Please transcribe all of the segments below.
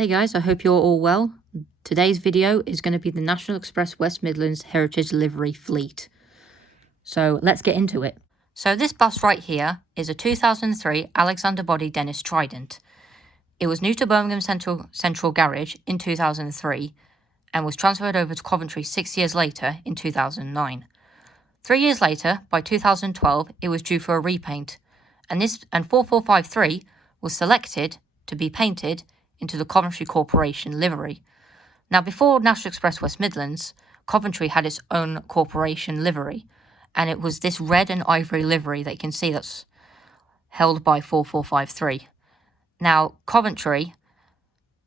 Hey guys, I hope you're all well. Today's video is going to be the National Express West Midlands Heritage Livery Fleet. So let's get into it. So this bus right here is a 2003 Alexander Body Dennis Trident. It was new to Birmingham Central Garage in 2003 and was transferred over to Coventry 6 years later in 2009. 3 years later, by 2012, it was due for a repaint, and 4453 was selected to be painted into the Coventry Corporation livery. Now, before National Express West Midlands, Coventry had its own corporation livery, and it was this red and ivory livery that you can see that's held by 4453. Now, Coventry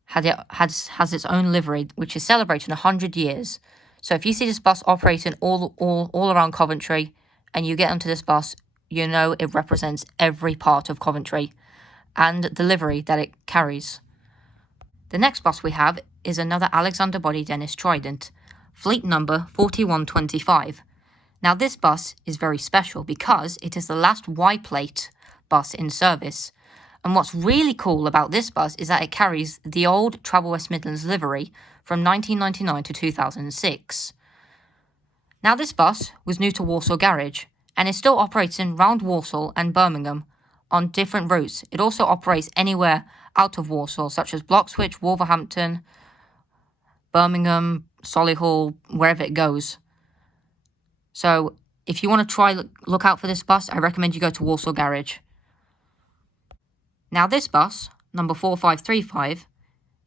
has its own livery, which is celebrating 100 years. So if you see this bus operating all around Coventry, and you get onto this bus, you know it represents every part of Coventry and the livery that it carries. The next bus we have is another Alexander Body Dennis Trident, fleet number 4125. Now this bus is very special because it is the last Y-plate bus in service. And what's really cool about this bus is that it carries the old Travel West Midlands livery from 1999 to 2006. Now this bus was new to Walsall Garage and is still operating round Walsall and Birmingham on different routes. It also operates anywhere out of Walsall, such as Bloxwich, Wolverhampton, Birmingham, Solihull, wherever it goes. So if you want to look out for this bus, I recommend you go to Walsall Garage. Now this bus, number 4535,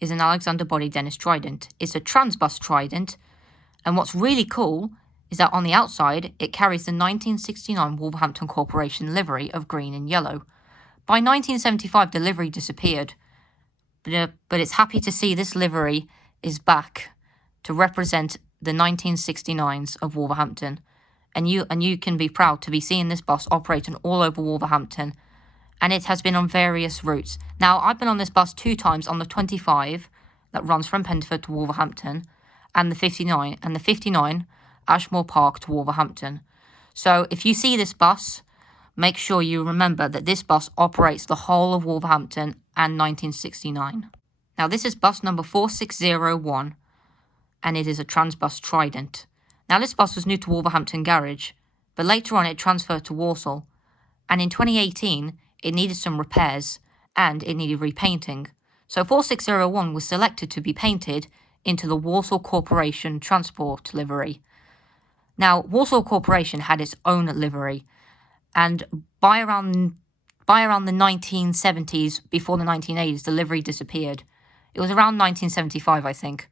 is an Alexander Body Dennis Trident. It's a Transbus Trident, and what's really cool is that on the outside, it carries the 1969 Wolverhampton Corporation livery of green and yellow. By 1975, the livery disappeared, but it's happy to see this livery is back to represent the 1969s of Wolverhampton, and you can be proud to be seeing this bus operating all over Wolverhampton, and it has been on various routes. Now, I've been on this bus 2 times on the 25 that runs from Penford to Wolverhampton, and the 59 Ashmore Park to Wolverhampton. So if you see this bus, make sure you remember that this bus operates the whole of Wolverhampton and 1969. Now this is bus number 4601, and it is a Transbus Trident. Now this bus was new to Wolverhampton Garage, but later on it transferred to Walsall, and in 2018 it needed some repairs and it needed repainting. So 4601 was selected to be painted into the Walsall Corporation Transport livery. Now Walsall Corporation had its own livery, and by around the 1970s, before the 1980s, the livery disappeared. It was around 1975, I think.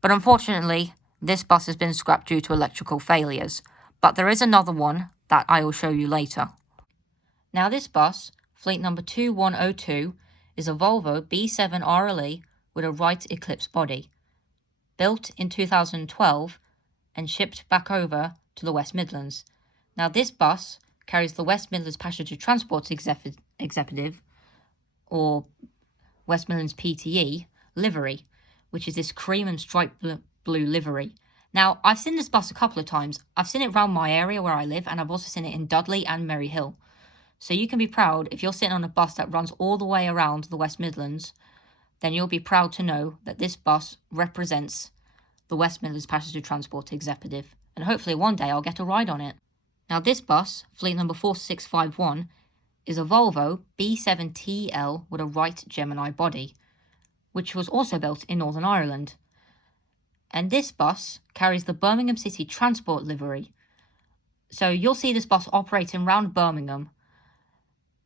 But unfortunately, this bus has been scrapped due to electrical failures. But there is another one that I will show you later. Now this bus, fleet number 2102, is a Volvo B7 RLE with a right eclipse body. Built in 2012 and shipped back over to the West Midlands. Now this bus carries the West Midlands Passenger Transport Executive, or West Midlands PTE, livery, which is this cream and striped blue livery. Now, I've seen this bus a couple of times. I've seen it around my area where I live, and I've also seen it in Dudley and Merry Hill. So you can be proud, if you're sitting on a bus that runs all the way around the West Midlands, then you'll be proud to know that this bus represents the West Midlands Passenger Transport Executive, and hopefully one day I'll get a ride on it. Now this bus, fleet number 4651, is a Volvo B7TL with a right Gemini body, which was also built in Northern Ireland. And this bus carries the Birmingham City Transport livery. So you'll see this bus operating around Birmingham,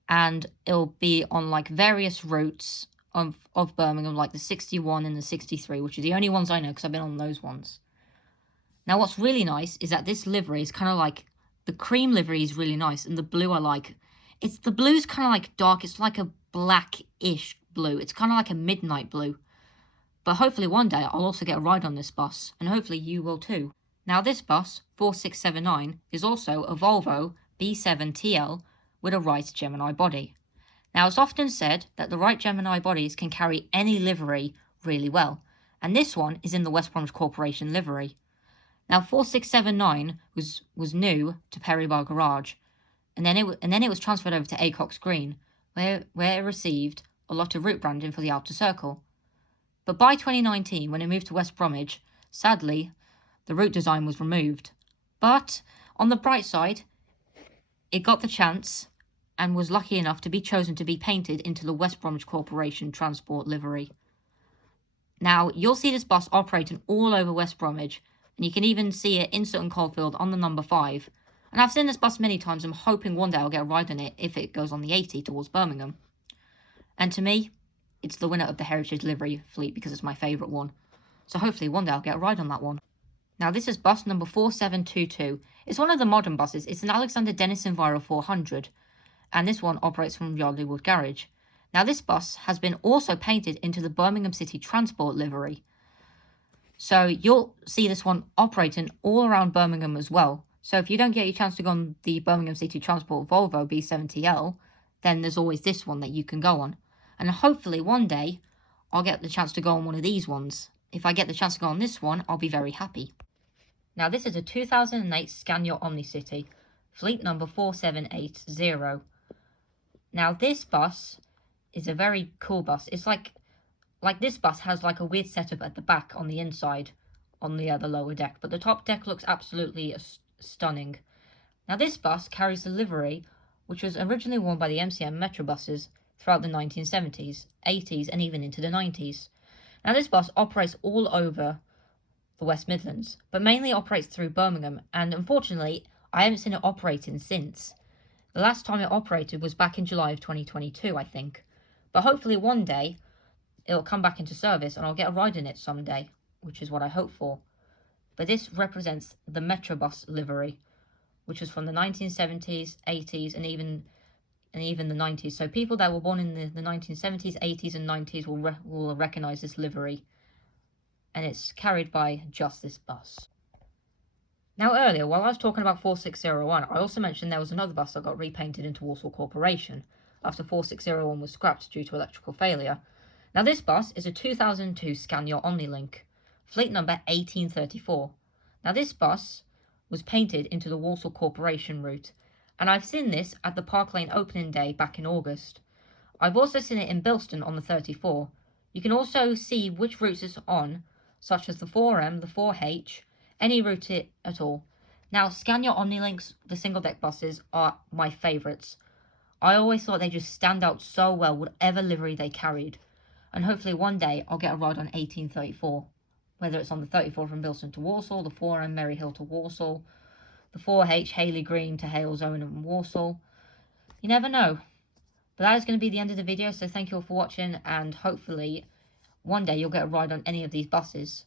and it'll be on like various routes of Birmingham, like the 61 and the 63, which are the only ones I know because I've been on those ones. Now what's really nice is that this livery is kind of like, the cream livery is really nice, and the blue I like. The blue's kind of like dark. It's like a blackish blue. It's kind of like a midnight blue. But hopefully one day I'll also get a ride on this bus, and hopefully you will too. Now this bus, 4679, is also a Volvo B7TL with a right Gemini body. Now it's often said that the right Gemini bodies can carry any livery really well, and this one is in the West Bromwich Corporation livery. Now 4679 was new to Perry Bar Garage, and then it was transferred over to Acox Green, where it received a lot of route branding for the outer circle. But by 2019, when it moved to West Bromwich, sadly, the route design was removed. But on the bright side, it got the chance and was lucky enough to be chosen to be painted into the West Bromwich Corporation Transport livery. Now, you'll see this bus operating all over West Bromwich, and you can even see it in Sutton Coldfield on the number 5. And I've seen this bus many times. I'm hoping one day I'll get a ride on it if it goes on the 80 towards Birmingham. And to me, it's the winner of the Heritage Livery fleet because it's my favourite one. So hopefully one day I'll get a ride on that one. Now this is bus number 4722. It's one of the modern buses. It's an Alexander Dennis Enviro 400. And this one operates from Yardley Wood Garage. Now this bus has been also painted into the Birmingham City Transport livery. So you'll see this one operating all around Birmingham as well. So if you don't get your chance to go on the Birmingham City Transport Volvo B70L, then there's always this one that you can go on. And hopefully one day I'll get the chance to go on one of these ones. If I get the chance to go on this one, I'll be very happy. Now this is a 2008 Scania Omnicity, fleet number 4780. Now this bus is a very cool bus. It's like this bus has like a weird setup at the back on the inside, on the lower deck, but the top deck looks absolutely stunning. Now this bus carries the livery which was originally worn by the MCM Metro buses throughout the 1970s, 80s and even into the 90s. Now this bus operates all over the West Midlands, but mainly operates through Birmingham, and unfortunately I haven't seen it operating since. The last time it operated was back in July of 2022, I think. But hopefully one day it'll come back into service and I'll get a ride in it someday, which is what I hope for. But this represents the Metrobus livery, which was from the 1970s, 80s and even the 90s. So people that were born in the 1970s, 80s and 90s will recognise this livery. And it's carried by just this bus. Now earlier, while I was talking about 4601, I also mentioned there was another bus that got repainted into Walsall Corporation after 4601 was scrapped due to electrical failure. Now this bus is a 2002 Scania Omnilink, fleet number 1834. Now this bus was painted into the Walsall Corporation route, and I've seen this at the Park Lane opening day back in August. I've also seen it in Bilston on the 34. You can also see which routes it's on, such as the 4M, the 4H, any route at all. Now Scania Omnilinks, the single deck buses, are my favourites. I always thought they just stand out so well, whatever livery they carried. And hopefully one day I'll get a ride on 1834. Whether it's on the 34 from Bilston to Walsall, the 4M Maryhill to Walsall, the 4H Hayley Green to Halesowen and Walsall. You never know. But that is going to be the end of the video, so thank you all for watching, and hopefully one day you'll get a ride on any of these buses.